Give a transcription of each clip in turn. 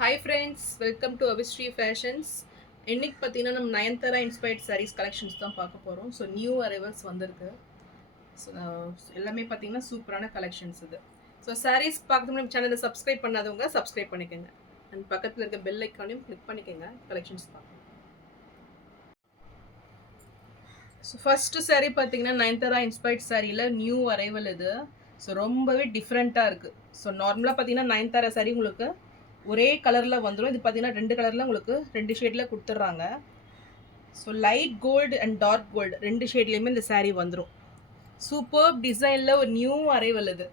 Hi friends, welcome to Abhishree fashions. இன்னைக்கு பார்த்தீங்கன்னா நம்ம நயன்தாரா இன்ஸ்பயர்ட் சாரீஸ் கலெக்ஷன்ஸ் தான் பார்க்க போகிறோம். ஸோ நியூ அரைவல்ஸ் வந்திருக்கு. ஸோ எல்லாமே பார்த்தீங்கன்னா சூப்பரான கலெக்ஷன்ஸ் இது. ஸோ சாரீஸ் பார்க்கறதுக்கு நம்ம சேனலை சப்ஸ்கிரைப் பண்ணாதவங்க சப்ஸ்கிரைப் பண்ணிக்கோங்க. அண்ட் பக்கத்தில் இருக்க பெல் ஐக்கானையும் கிளிக் பண்ணிக்கோங்க கலெக்ஷன்ஸ் பார்க்கலாம். ஸோ ஃபஸ்ட்டு சாரீ பார்த்தீங்கன்னா நயன்தாரா இன்ஸ்பயர்ட் சாரியில் நியூ அரைவல் இது. ஸோ ரொம்பவே டிஃப்ரெண்ட்டாக இருக்குது. ஸோ நார்மலாக பார்த்தீங்கன்னா நயன்தாரா சாரீ உங்களுக்கு ஒரே கலரில் வந்துடும். இது பார்த்தீங்கன்னா 2 கலரில் உங்களுக்கு 2 ஷேடில் கொடுத்துட்றாங்க. So light gold and dark gold 2 ஷேட்லேயுமே இந்த சாரீ வந்துடும். சூப்பர் டிசைனில் ஒரு நியூ அரைவல் இது.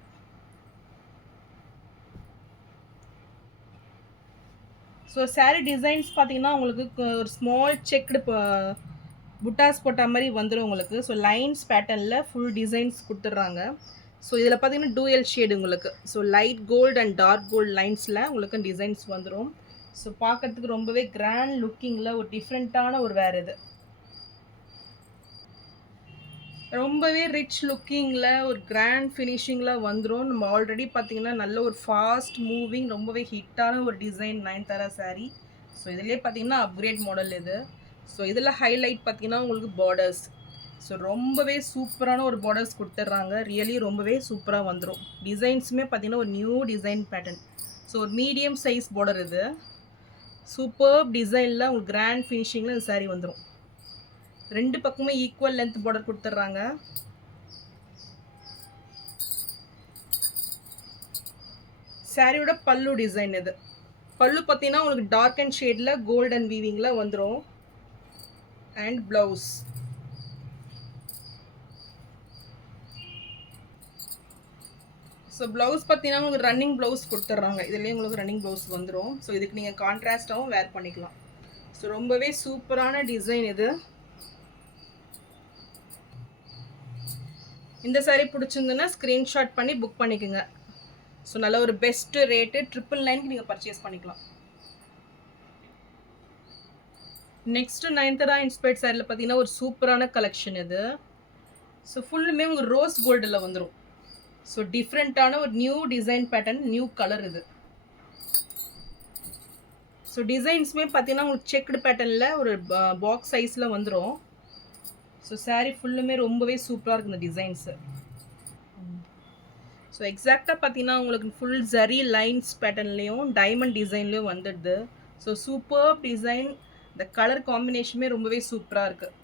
ஸோ சாரீ டிசைன்ஸ் பார்த்தீங்கன்னா உங்களுக்கு ஒரு ஸ்மால் செக்டு புட்டாஸ் போட்ட மாதிரி வந்துடும் உங்களுக்கு. ஸோ லைன்ஸ் பேட்டர்னில் ஃபுல் டிசைன்ஸ் கொடுத்துட்றாங்க. ஸோ இதில் பார்த்தீங்கன்னா டூயல் ஷேடு உங்களுக்கு. So light gold and dark gold லைன்ஸில் உங்களுக்கு டிசைன்ஸ் வந்துடும். ஸோ பார்க்கறதுக்கு ரொம்பவே கிராண்ட் லுக்கிங்கில் ஒரு டிஃப்ரெண்ட்டான ஒரு வேர் இது. ரொம்பவே ரிச் லுக்கிங்கில் ஒரு கிராண்ட் ஃபினிஷிங்கில் வந்துடும். நம்ம ஆல்ரெடி பார்த்தீங்கன்னா நல்ல ஒரு ஃபாஸ்ட் மூவிங் ரொம்பவே ஹிட்டான ஒரு டிசைன் நயன்தாரா சாரீ. ஸோ இதிலே பார்த்தீங்கன்னா அப்கிரேட் மாடல் இது. ஸோ இதில் ஹைலைட் பார்த்தீங்கன்னா உங்களுக்கு பார்டர்ஸ். ஸோ ரொம்பவே சூப்பரான ஒரு பார்டர்ஸ் கொடுத்துட்றாங்க. ரியலி ரொம்பவே சூப்பராக வந்துடும். டிசைன்ஸுமே பார்த்தீங்கன்னா ஒரு நியூ டிசைன் பேட்டர்ன். ஸோ ஒரு மீடியம் சைஸ் பார்டர் இது. சூப்பர் டிசைனில் உங்களுக்கு கிராண்ட் ஃபினிஷிங்கில் இந்த சாரீ வந்துடும். 2 பக்கமே ஈக்குவல் லென்த் பார்டர் கொடுத்துட்றாங்க. சாரியோட பல்லு டிசைன் இது. பல்லு பார்த்தீங்கன்னா உங்களுக்கு டார்க் அண்ட் ஷேடில் கோல்ட் அண்ட் வீவிங்கில் வந்துடும். And blouse. ஸோ ப்ளவுஸ் பார்த்தீங்கன்னா உங்களுக்கு ரன்னிங் ப்ளவுஸ் கொடுத்துட்றாங்க. இதுலேயே உங்களுக்கு ரன்னிங் ப்ளவுஸ் வந்துடும். ஸோ இதுக்கு நீங்கள் கான்ட்ராஸ்டாகவும் வேர் பண்ணிக்கலாம். ஸோ ரொம்பவே சூப்பரான டிசைன் இது. இந்த சாரீ பிடிச்சிருந்துன்னா ஸ்க்ரீன்ஷாட் பண்ணி புக் பண்ணிக்கோங்க. ஸோ நல்ல ஒரு பெஸ்ட்டு ரேட்டு 999க்கு நீங்கள் பர்ச்சேஸ் பண்ணிக்கலாம். நெக்ஸ்ட்டு நயன்தாரா இன்ஸ்பயர்ட் சாரியில் பார்த்தீங்கன்னா ஒரு சூப்பரான கலெக்ஷன் இது. ஸோ ஃபுல்லுமே உங்களுக்கு ரோஸ் கோல்டில் வந்துடும். ஸோ டிஃப்ரெண்ட்டான ஒரு new design pattern, new colour இது. ஸோ டிசைன்ஸுமே பார்த்தீங்கன்னா உங்களுக்கு செக்குடு பேட்டர்னில் ஒரு பாக்ஸ் சைஸில் வந்துடும். ஸோ சாரீ ஃபுல்லுமே ரொம்பவே சூப்பராக இருக்குது இந்த டிசைன்ஸு. ஸோ எக்ஸாக்டாக பார்த்தீங்கன்னா உங்களுக்கு ஃபுல் ஜரி லைன்ஸ் பேட்டர்ன்லேயும் டைமண்ட் டிசைன்லேயும் வந்துடுது. So super design. இந்த கலர் காம்பினேஷனுமே ரொம்பவே சூப்பராக இருக்குது.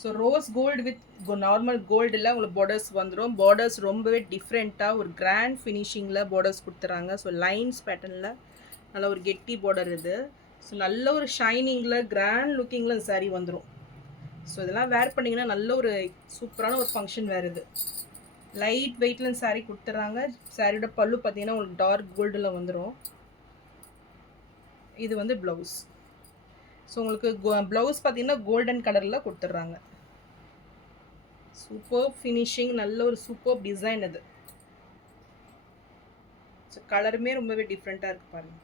So rose gold with normal கோல்டில் உங்களுக்கு பார்டர்ஸ் வந்துடும். பார்டர்ஸ் ரொம்பவே டிஃப்ரெண்ட்டாக ஒரு கிராண்ட் ஃபினிஷிங்கில் பார்டர்ஸ் கொடுத்துறாங்க. ஸோ லைன்ஸ் பேட்டர்னில் நல்ல ஒரு கெட்டி பார்டர் இது. ஸோ நல்ல ஒரு ஷைனிங்கில் கிராண்ட் லுக்கிங்கில் இந்த சாரீ வந்துடும். ஸோ இதெல்லாம் வேர் பண்ணிங்கன்னா நல்ல ஒரு சூப்பரான ஒரு ஃபங்க்ஷன் வேர் இது. லைட் வெயிட்டில் இந்த சாரீ கொடுத்துட்றாங்க. சாரியோட பல்லு பார்த்தீங்கன்னா உங்களுக்கு டார்க் கோல்டில் வந்துடும். இது வந்து ப்ளவுஸ். ஸோ உங்களுக்கு ப்ளவுஸ் பார்த்தீங்கன்னா கோல்டன் கலரில் கொடுத்துட்றாங்க. சூப்பர் ஃபினிஷிங், நல்ல ஒரு சூப்பர் டிசைன் இது. ஸோ கலருமே ரொம்பவே டிஃப்ரெண்ட்டாக இருக்குது பாருங்கள்.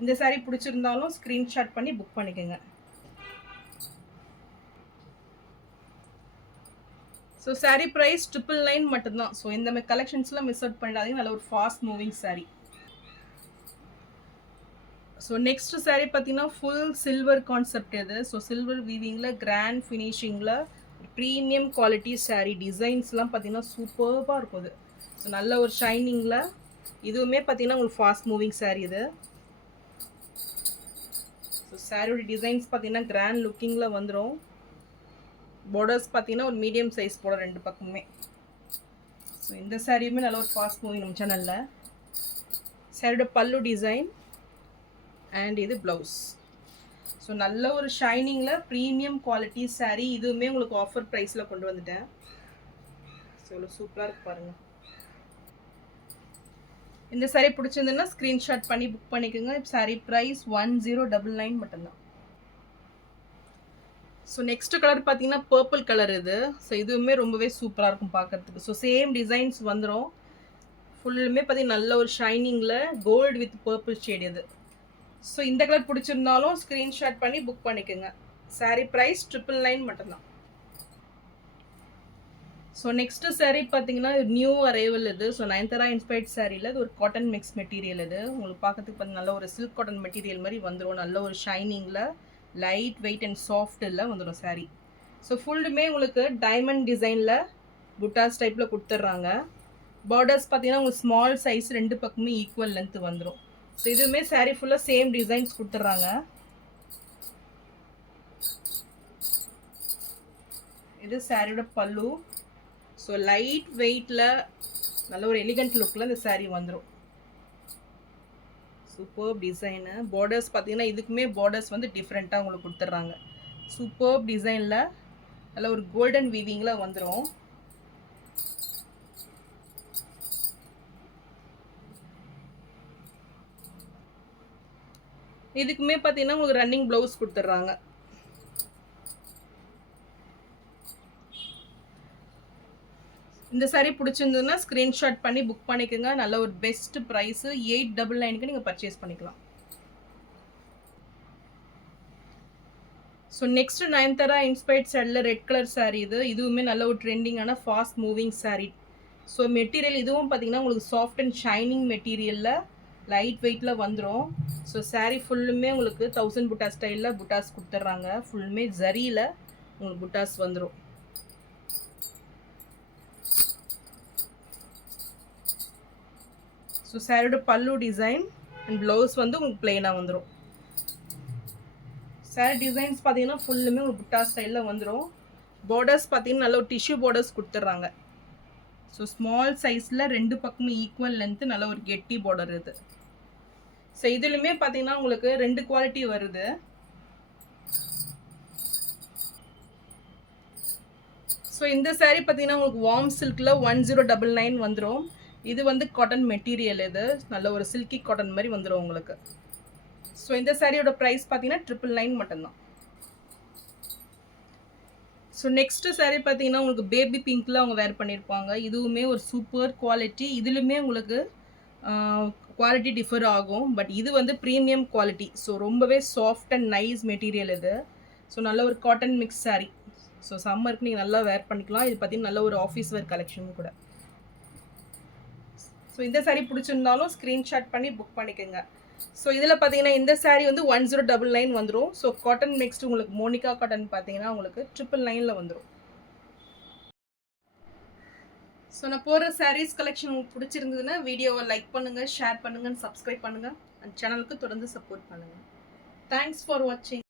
இந்த சாரீ பிடிச்சிருந்தாலும் ஸ்க்ரீன்ஷாட் பண்ணி புக் பண்ணிக்கோங்க. ஸோ சாரீ ப்ரைஸ் 999 மட்டும்தான். ஸோ இந்த மாதிரி கலெக்ஷன்ஸ்லாம் மிஸ் அவுட் பண்ணாதீங்க. நல்ல ஒரு fast moving saree. So next saree பார்த்தீங்கன்னா ஃபுல் சில்வர் கான்செப்ட் இது. ஸோ சில்வர் வீவிங்கில் கிராண்ட் ஃபினிஷிங்கில் ப்ரீமியம் குவாலிட்டி சாரீ. டிசைன்ஸ்லாம் பார்த்தீங்கன்னா சூப்பராக இருக்கும் இது. ஸோ நல்ல ஒரு ஷைனிங்கில் இதுவுமே பார்த்தீங்கன்னா உங்களுக்கு ஃபாஸ்ட் மூவிங் சாரீ இது. ஸோ சாரியோட டிசைன்ஸ் பார்த்தீங்கன்னா கிராண்ட் லுக்கிங்கில் வந்துடும். பார்டர்ஸ் பார்த்தீங்கன்னா ஒரு மீடியம் சைஸ் பார்டர் 2 பக்கமுமே. ஸோ இந்த சாரியுமே நல்ல ஒரு ஃபாஸ்ட் மூவிங் நம்ம சேனலில். சாரியோட பல்லு டிசைன் அண்ட் இது ப்ளவுஸ். ஸோ நல்ல ஒரு ஷைனிங்கில் ப்ரீமியம் குவாலிட்டி சாரீ. இதுவுமே உங்களுக்கு ஆஃபர் ப்ரைஸில் கொண்டு வந்துட்டேன். ஸோ இவ்வளோ சூப்பராக இருக்கு பாருங்கள். இந்த சாரீ பிடிச்சிருந்துன்னா ஸ்க்ரீன்ஷாட் பண்ணி புக் பண்ணிக்கோங்க. சாரீ ப்ரைஸ் 1099 மட்டும்தான். ஸோ நெக்ஸ்ட் கலர் பார்த்தீங்கன்னா பர்பிள் கலர் இது. ஸோ இதுவுமே ரொம்பவே சூப்பராக இருக்கும் பார்க்குறதுக்கு. ஸோ சேம் டிசைன்ஸ் வந்துடும். ஃபுல்லுமே பார்த்தீங்கன்னா நல்ல ஒரு ஷைனிங்கில் கோல்டு வித் பர்பிள் ஷேட் இது. ஸோ இந்த கலர் பிடிச்சிருந்தாலும் ஸ்க்ரீன்ஷாட் பண்ணி புக் பண்ணிக்கோங்க. சாரீ ப்ரைஸ் 999 மட்டும்தான். ஸோ நெக்ஸ்ட் saree பார்த்தீங்கன்னா நியூ அரைவல் இது. ஸோ நயன்தாரா இன்ஸ்பயர்ட் சாரியில் இது ஒரு காட்டன் மிக்ஸ் மெட்டீரியல் இது. உங்களுக்கு பார்க்கறதுக்கு பார்த்து நல்ல ஒரு சில்க் காட்டன் மெட்டீரியல் மாதிரி வந்துடும். நல்ல ஒரு ஷைனிங்கில் லைட் வெயிட் அண்ட் சாஃப்டில் வந்துடும் saree. ஸோ ஃபுல்லுமே உங்களுக்கு டைமண்ட் டிசைனில் புட்டாஸ் டைப்பில் கொடுத்துட்றாங்க. பார்டர்ஸ் பார்த்தீங்கன்னா உங்களுக்கு ஸ்மால் சைஸ் ரெண்டு பக்கமே ஈக்குவல் லென்த் வந்துடும். ஸோ இதுவுமே saree ஃபுல்லாக சேம் டிசைன்ஸ் கொடுத்துட்றாங்க. இது சாரியோட பல்லு. ஸோ லைட் வெயிட்டில் நல்ல ஒரு எலிகண்ட் லுக்கில் இந்த saree வந்துடும். Super design. பார்டர்ஸ் பார்த்தீங்கன்னா இதுக்குமே பார்டர்ஸ் வந்து டிஃப்ரெண்ட்டாக உங்களுக்கு கொடுத்துட்றாங்க. சூப்பர் டிசைனில் நல்ல ஒரு கோல்டன் வீவிங்கில் வந்துடும். இதுக்குமே பார்த்தீங்கன்னா உங்களுக்கு ரன்னிங் ப்ளவுஸ் கொடுத்துட்றாங்க. இந்த saree பிடிச்சிருந்ததுன்னா ஸ்க்ரீன்ஷாட் பண்ணி புக் பண்ணிக்கோங்க. நல்ல ஒரு பெஸ்ட் ப்ரைஸு 899க்கு நீங்கள் பர்ச்சேஸ் பண்ணிக்கலாம். ஸோ நெக்ஸ்ட் நயன்தாரா இன்ஸ்பயர்ட் சாரியில் ரெட் கலர் saree இது. இதுவுமே நல்ல ஒரு ட்ரெண்டிங்கான fast moving saree. So material இதுவும் பார்த்தீங்கன்னா உங்களுக்கு சாஃப்ட் அண்ட் ஷைனிங் மெட்டீரியலில் லைட் வெயிட்டில் வந்துடும். ஸோ saree ஃபுல்லுமே உங்களுக்கு 1000 புட்டாஸ் ஸ்டைலில் புட்டாஸ் கொடுத்துட்றாங்க. ஃபுல்லுமே ஜரியில் உங்களுக்கு புட்டாஸ் வந்துடும். ஸோ சாரியோட பல்லு டிசைன் அண்ட் ப்ளவுஸ் வந்து உங்களுக்கு பிளெயினாக வந்துடும். சாரி டிசைன்ஸ் பார்த்தீங்கன்னா ஃபுல்லுமே உங்களுக்கு புட்டா ஸ்டைலில் வந்துடும். பார்டர்ஸ் பார்த்தீங்கன்னா நல்ல ஒரு டிஷ்யூ பார்டர்ஸ் கொடுத்துட்றாங்க. ஸோ ஸ்மால் சைஸில் ரெண்டு பக்கமும் ஈக்குவல் லென்த்து நல்ல ஒரு கெட்டி பார்டர் இது. ஸோ இதுலையுமே பார்த்தீங்கன்னா உங்களுக்கு ரெண்டு குவாலிட்டி வருது. ஸோ இந்த saree பார்த்தீங்கன்னா உங்களுக்கு வார்ம் சில்கில் 1099 வந்துடும். இது வந்து காட்டன் மெட்டீரியல். இது நல்ல ஒரு சில்கி காட்டன் மாதிரி வந்துடும் உங்களுக்கு. ஸோ இந்த சாரியோட ப்ரைஸ் பார்த்தீங்கன்னா 999 மட்டும்தான். ஸோ நெக்ஸ்ட் saree பார்த்தீங்கன்னா உங்களுக்கு பேபி பிங்க்கில் அவங்க வேர் பண்ணியிருப்பாங்க. இதுவுமே ஒரு சூப்பர் குவாலிட்டி. இதுலையுமே உங்களுக்கு குவாலிட்டி டிஃபர் ஆகும். பட் இது வந்து ப்ரீமியம் குவாலிட்டி. ஸோ ரொம்பவே சாஃப்ட் அண்ட் நைஸ் மெட்டீரியல் இது. ஸோ நல்ல ஒரு காட்டன் மிக்ஸ் saree. ஸோ சம்மருக்கு நீங்கள் நல்லா வேர் பண்ணிக்கலாம். இது பார்த்தீங்கன்னா நல்ல ஒரு ஆஃபீஸ் வேர் கலெக்ஷனும் கூட. ஸோ இந்த saree பிடிச்சிருந்தாலும் ஸ்க்ரீன்ஷாட் பண்ணி புக் பண்ணிக்கோங்க. ஸோ இதில் பார்த்தீங்கன்னா இந்த saree வந்து 1099 வந்துடும். ஸோ காட்டன் மிக்ஸ்டு உங்களுக்கு மோனிகா காட்டன் பார்த்தீங்கன்னா உங்களுக்கு 999 வந்துடும். ஸோ நான் போகிற sarees கலெக்ஷன் உங்களுக்கு பிடிச்சிருந்ததுன்னா வீடியோவை லைக் பண்ணுங்கள், ஷேர் பண்ணுங்கள், சப்ஸ்கிரைப் பண்ணுங்கள். அண்ட் சேனலுக்கு தொடர்ந்து சப்போர்ட் பண்ணுங்கள். தேங்க்ஸ் ஃபார் வாட்சிங்.